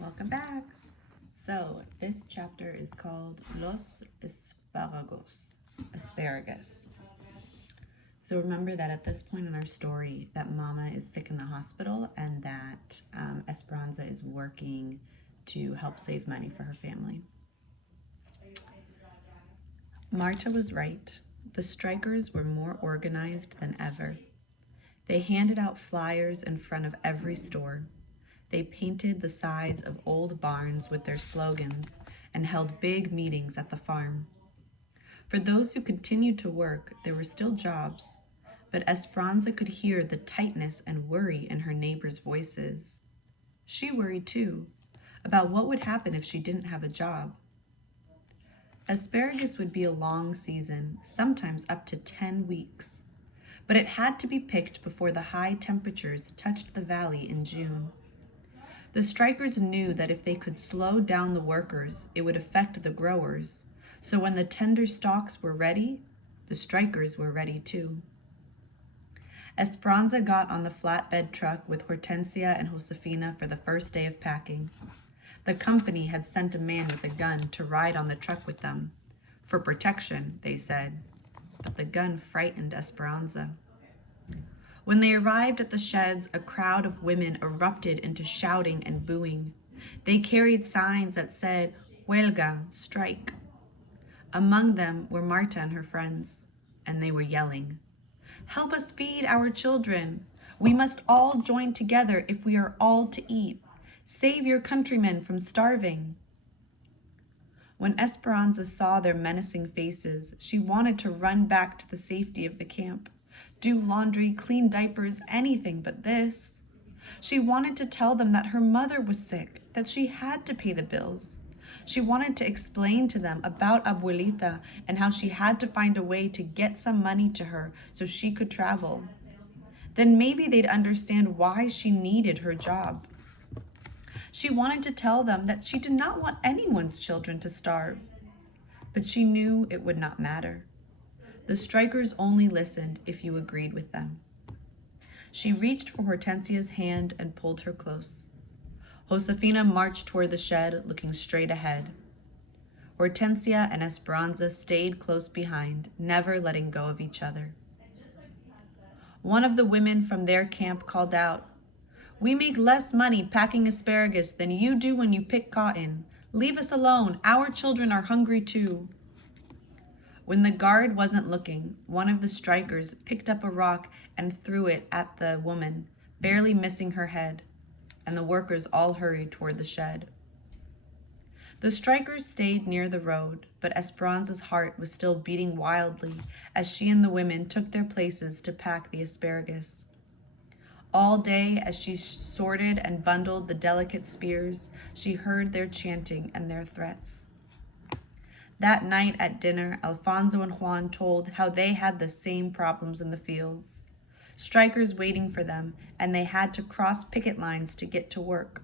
Welcome back. So, this chapter is called Los Asparagus. So, remember that at this point in our story, that Mama is sick in the hospital and that Esperanza is working to help save money for her family. Marta was right. The strikers were more organized than ever. They handed out flyers in front of every store. They painted the sides of old barns with their slogans and held big meetings at the farm. For those who continued to work, there were still jobs, but Esperanza could hear the tightness and worry in her neighbors' voices. She worried too, about what would happen if she didn't have a job. Asparagus would be a long season, sometimes up to 10 weeks, but it had to be picked before the high temperatures touched the valley in June. The strikers knew that if they could slow down the workers, it would affect the growers, so when the tender stalks were ready, the strikers were ready too. Esperanza got on the flatbed truck with Hortensia and Josefina for the first day of packing. The company had sent a man with a gun to ride on the truck with them. For protection, they said, but the gun frightened Esperanza. When they arrived at the sheds, a crowd of women erupted into shouting and booing. They carried signs that said, "Huelga, strike." Among them were Marta and her friends, and they were yelling, "Help us feed our children. We must all join together if we are all to eat. Save your countrymen from starving." When Esperanza saw their menacing faces, she wanted to run back to the safety of the camp, do laundry, clean diapers, anything but this. She wanted to tell them that her mother was sick, that she had to pay the bills. She wanted to explain to them about Abuelita and how she had to find a way to get some money to her so she could travel. Then maybe they'd understand why she needed her job. She wanted to tell them that she did not want anyone's children to starve, but she knew it would not matter. The strikers only listened if you agreed with them. She reached for Hortensia's hand and pulled her close. Josefina marched toward the shed, looking straight ahead. Hortensia and Esperanza stayed close behind, never letting go of each other. One of the women from their camp called out, "We make less money packing asparagus than you do when you pick cotton. Leave us alone. Our children are hungry too." When the guard wasn't looking, one of the strikers picked up a rock and threw it at the woman, barely missing her head, and the workers all hurried toward the shed. The strikers stayed near the road, but Esperanza's heart was still beating wildly as she and the women took their places to pack the asparagus. All day, as she sorted and bundled the delicate spears, she heard their chanting and their threats. That night at dinner, Alfonso and Juan told how they had the same problems in the fields. Strikers waiting for them, and they had to cross picket lines to get to work.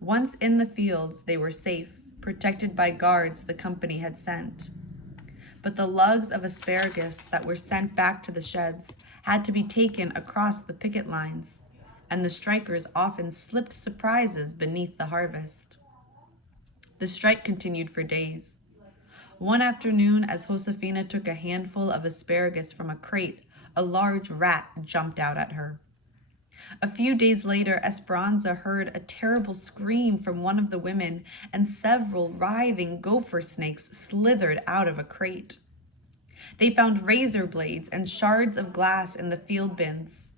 Once in the fields, they were safe, protected by guards the company had sent. But the lugs of asparagus that were sent back to the sheds had to be taken across the picket lines, and the strikers often slipped surprises beneath the harvest. The strike continued for days. One afternoon, as Josefina took a handful of asparagus from a crate, a large rat jumped out at her. A few days later, Esperanza heard a terrible scream from one of the women, and several writhing gopher snakes slithered out of a crate. They found razor blades and shards of glass in the field bins,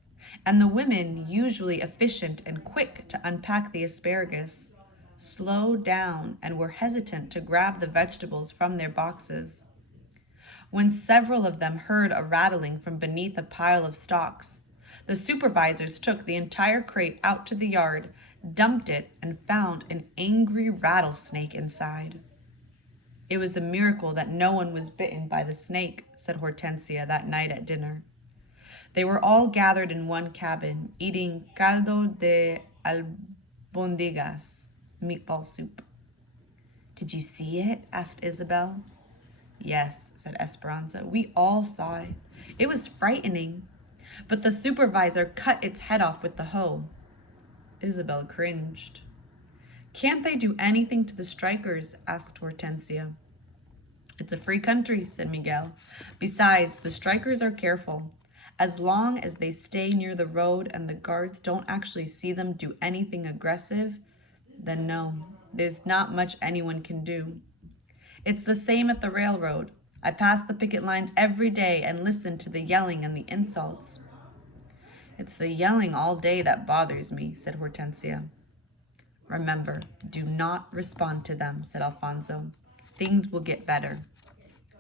and the women, usually efficient and quick to unpack the asparagus, slowed down and were hesitant to grab the vegetables from their boxes. When several of them heard a rattling from beneath a pile of stalks, the supervisors took the entire crate out to the yard, dumped it, and found an angry rattlesnake inside. "It was a miracle that no one was bitten by the snake," said Hortensia that night at dinner. They were all gathered in one cabin, eating caldo de albondigas, meatball soup. "Did you see it?" asked Isabel. "Yes," said Esperanza. "We all saw it. It was frightening. But the supervisor cut its head off with the hoe." Isabel cringed. Can't they do anything to the strikers? Asked Hortensia. It's a free country, said Miguel. Besides, the strikers are careful. As long as they stay near the road and the guards don't actually see them do anything aggressive, then no, there's not much anyone can do. It's the same at the railroad. I pass the picket lines every day and listen to the yelling and the insults. It's the yelling all day that bothers me, said Hortensia. Remember, do not respond to them, said Alfonso. Things will get better.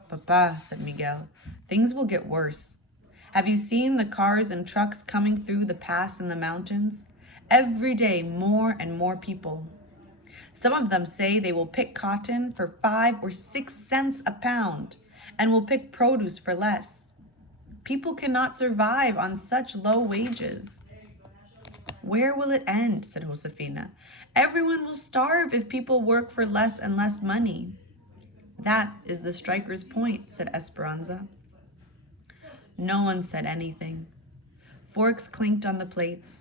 Papa, said Miguel, things will get worse. Have you seen the cars and trucks coming through the pass in the mountains? Every day, more and more people. Some of them say they will pick cotton for 5 or 6 cents a pound and will pick produce for less. People cannot survive on such low wages. Where will it end? Said Josefina. Everyone will starve if people work for less and less money. That is the striker's point, said Esperanza. No one said anything. Forks clinked on the plates.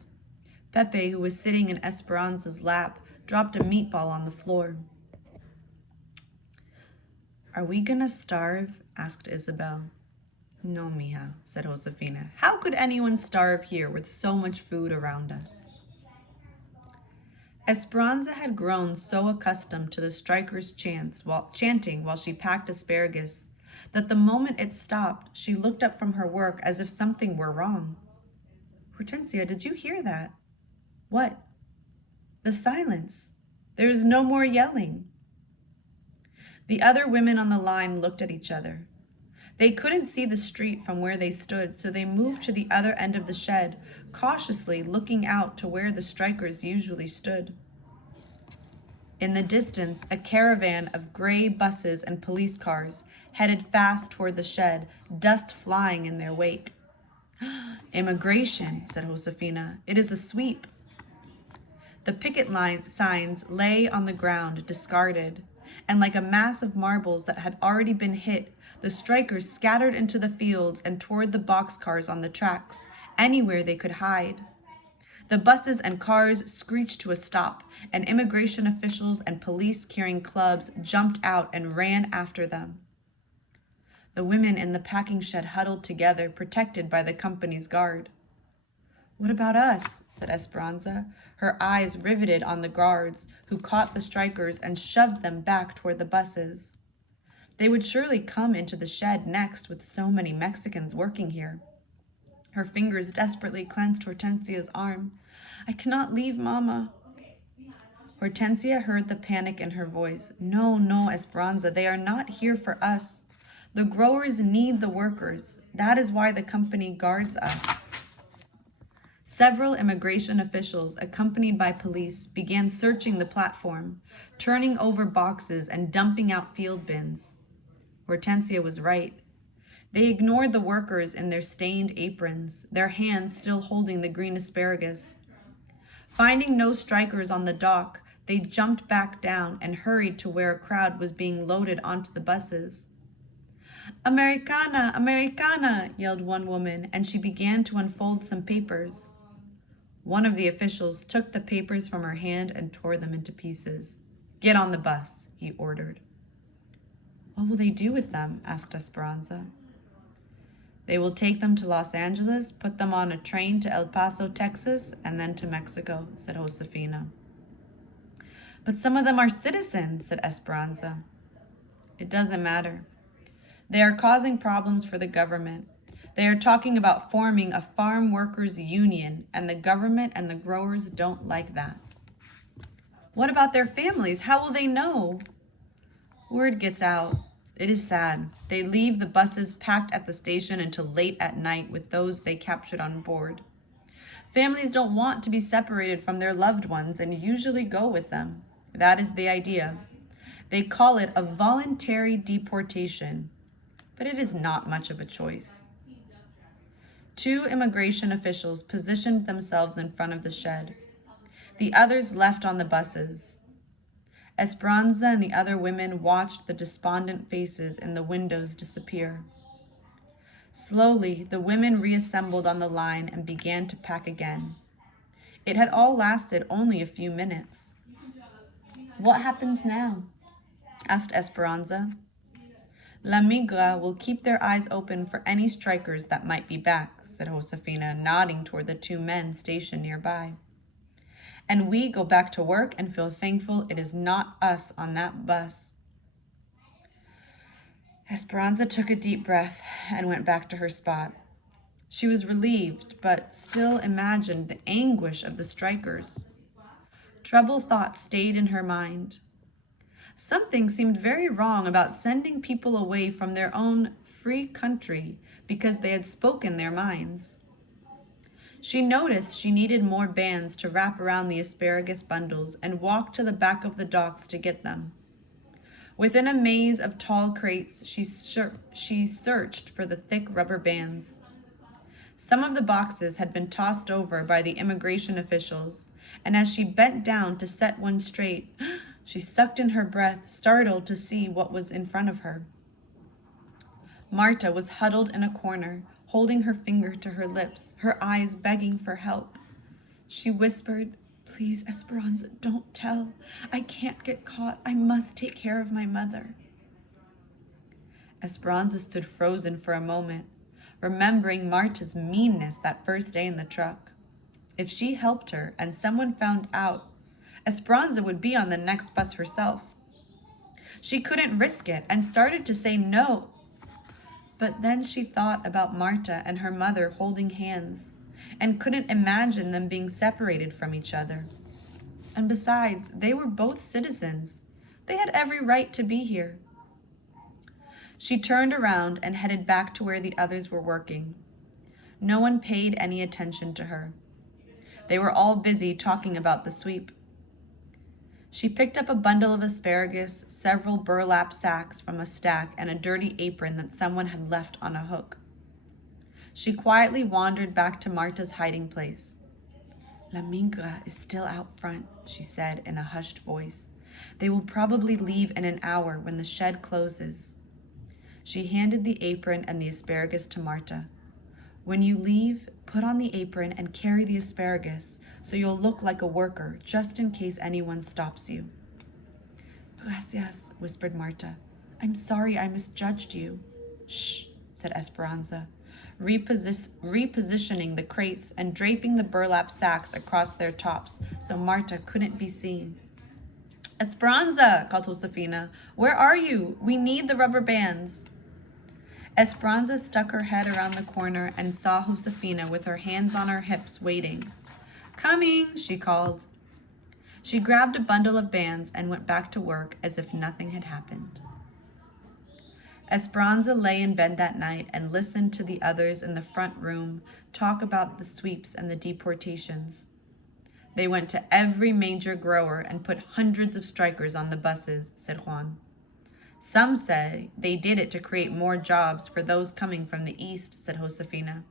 Pepe, who was sitting in Esperanza's lap, dropped a meatball on the floor. Are we gonna starve? Asked Isabel. No, mija, said Josefina. How could anyone starve here with so much food around us? Esperanza had grown so accustomed to the strikers' chanting while she packed asparagus that the moment it stopped, she looked up from her work as if something were wrong. Hortensia, did you hear that? What? The silence. There is no more yelling. The other women on the line looked at each other. They couldn't see the street from where they stood, so they moved to the other end of the shed, cautiously looking out to where the strikers usually stood. In the distance, a caravan of gray buses and police cars headed fast toward the shed, dust flying in their wake. Immigration, said Josefina. It is a sweep. The picket line signs lay on the ground, discarded, and like a mass of marbles that had already been hit, the strikers scattered into the fields and toward the boxcars on the tracks, anywhere they could hide. The buses and cars screeched to a stop, and immigration officials and police carrying clubs jumped out and ran after them. The women in the packing shed huddled together, protected by the company's guard. What about us? Said Esperanza, her eyes riveted on the guards, who caught the strikers and shoved them back toward the buses. They would surely come into the shed next with so many Mexicans working here. Her fingers desperately clenched Hortensia's arm. I cannot leave, Mama. Hortensia heard the panic in her voice. No, no, Esperanza, they are not here for us. The growers need the workers. That is why the company guards us. Several immigration officials, accompanied by police, began searching the platform, turning over boxes and dumping out field bins. Hortensia was right. They ignored the workers in their stained aprons, their hands still holding the green asparagus. Finding no strikers on the dock, they jumped back down and hurried to where a crowd was being loaded onto the buses. Americana, Americana, yelled one woman, and she began to unfold some papers. One of the officials took the papers from her hand and tore them into pieces. Get on the bus, he ordered. What will they do with them? Asked Esperanza. They will take them to Los Angeles, put them on a train to El Paso, Texas, and then to Mexico, said Josefina. But some of them are citizens, said Esperanza. It doesn't matter. They are causing problems for the government. They are talking about forming a farm workers' union, and the government and the growers don't like that. What about their families? How will they know? Word gets out. It is sad. They leave the buses packed at the station until late at night with those they captured on board. Families don't want to be separated from their loved ones and usually go with them. That is the idea. They call it a voluntary deportation, but it is not much of a choice. Two immigration officials positioned themselves in front of the shed. The others left on the buses. Esperanza and the other women watched the despondent faces in the windows disappear. Slowly, the women reassembled on the line and began to pack again. It had all lasted only a few minutes. What happens now? Asked Esperanza. La Migra will keep their eyes open for any strikers that might be back, said Josefina, nodding toward the two men stationed nearby. And we go back to work and feel thankful it is not us on that bus. Esperanza took a deep breath and went back to her spot. She was relieved, but still imagined the anguish of the strikers. Troubled thoughts stayed in her mind. Something seemed very wrong about sending people away from their own free country because they had spoken their minds. She noticed she needed more bands to wrap around the asparagus bundles and walked to the back of the docks to get them. Within a maze of tall crates, she searched for the thick rubber bands. Some of the boxes had been tossed over by the immigration officials, and as she bent down to set one straight, she sucked in her breath, startled to see what was in front of her. Marta was huddled in a corner, holding her finger to her lips, her eyes begging for help. She whispered, "Please, Esperanza, don't tell. I can't get caught. I must take care of my mother." Esperanza stood frozen for a moment, remembering Marta's meanness that first day in the truck. If she helped her and someone found out, Esperanza would be on the next bus herself. She couldn't risk it and started to say no. But then she thought about Marta and her mother holding hands and couldn't imagine them being separated from each other. And besides, they were both citizens. They had every right to be here. She turned around and headed back to where the others were working. No one paid any attention to her. They were all busy talking about the sweep. She picked up a bundle of asparagus, several burlap sacks from a stack, and a dirty apron that someone had left on a hook. She quietly wandered back to Marta's hiding place. "La Migra is still out front," she said in a hushed voice. "They will probably leave in an hour when the shed closes." She handed the apron and the asparagus to Marta. "When you leave, put on the apron and carry the asparagus so you'll look like a worker, just in case anyone stops you." "Gracias," whispered Marta. "I'm sorry I misjudged you." "Shh," said Esperanza, repositioning the crates and draping the burlap sacks across their tops so Marta couldn't be seen. "Esperanza," called Josefina, "where are you? We need the rubber bands." Esperanza stuck her head around the corner and saw Josefina with her hands on her hips waiting. "Coming," she called. She grabbed a bundle of bands and went back to work as if nothing had happened. Esperanza lay in bed that night and listened to the others in the front room talk about the sweeps and the deportations. "They went to every major grower and put hundreds of strikers on the buses," said Juan. "Some say they did it to create more jobs for those coming from the east," said Josefina.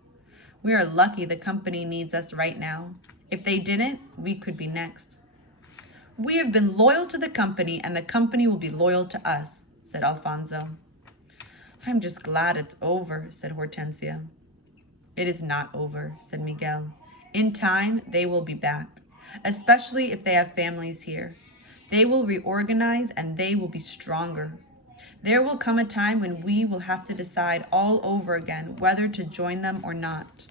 "We are lucky the company needs us right now. If they didn't, we could be next." "We have been loyal to the company, and the company will be loyal to us," said Alfonso. "I'm just glad it's over," said Hortensia. "It is not over," said Miguel. "In time, they will be back, especially if they have families here. They will reorganize, and they will be stronger. There will come a time when we will have to decide all over again whether to join them or not."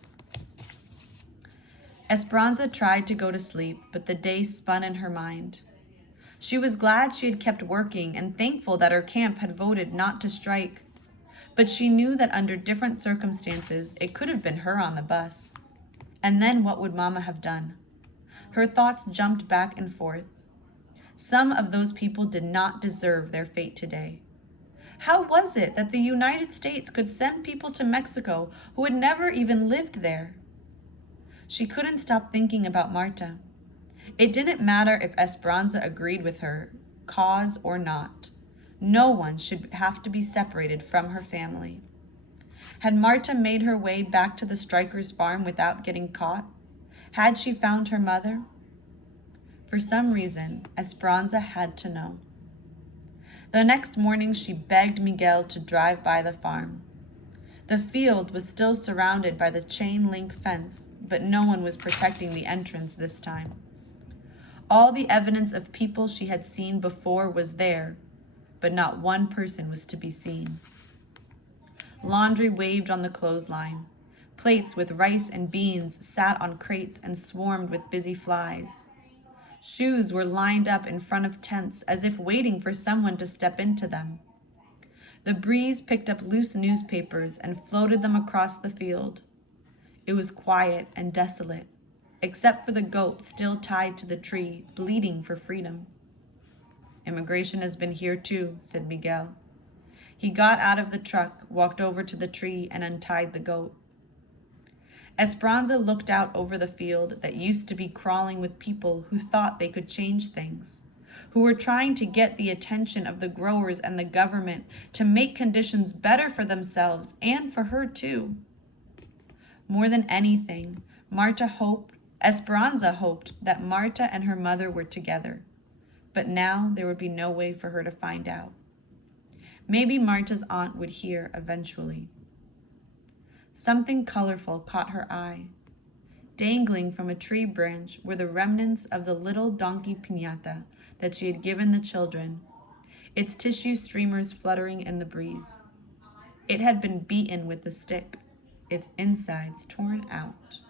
Esperanza tried to go to sleep, but the day spun in her mind. She was glad she had kept working and thankful that her camp had voted not to strike. But she knew that under different circumstances, it could have been her on the bus. And then what would Mama have done? Her thoughts jumped back and forth. Some of those people did not deserve their fate today. How was it that the United States could send people to Mexico who had never even lived there? She couldn't stop thinking about Marta. It didn't matter if Esperanza agreed with her, cause or not. No one should have to be separated from her family. Had Marta made her way back to the strikers' farm without getting caught? Had she found her mother? For some reason, Esperanza had to know. The next morning, she begged Miguel to drive by the farm. The field was still surrounded by the chain-link fence, but no one was protecting the entrance this time. All the evidence of people she had seen before was there, but not one person was to be seen. Laundry waved on the clothesline. Plates with rice and beans sat on crates and swarmed with busy flies. Shoes were lined up in front of tents as if waiting for someone to step into them. The breeze picked up loose newspapers and floated them across the field. It was quiet and desolate, except for the goat still tied to the tree, bleeding for freedom. "Immigration has been here too," said Miguel. He got out of the truck, walked over to the tree, and untied the goat. Esperanza looked out over the field that used to be crawling with people who thought they could change things, who were trying to get the attention of the growers and the government to make conditions better for themselves and for her too. More than anything, Esperanza hoped that Marta and her mother were together, but now there would be no way for her to find out. Maybe Marta's aunt would hear eventually. Something colorful caught her eye. Dangling from a tree branch were the remnants of the little donkey piñata that she had given the children, its tissue streamers fluttering in the breeze. It had been beaten with a stick, its insides torn out.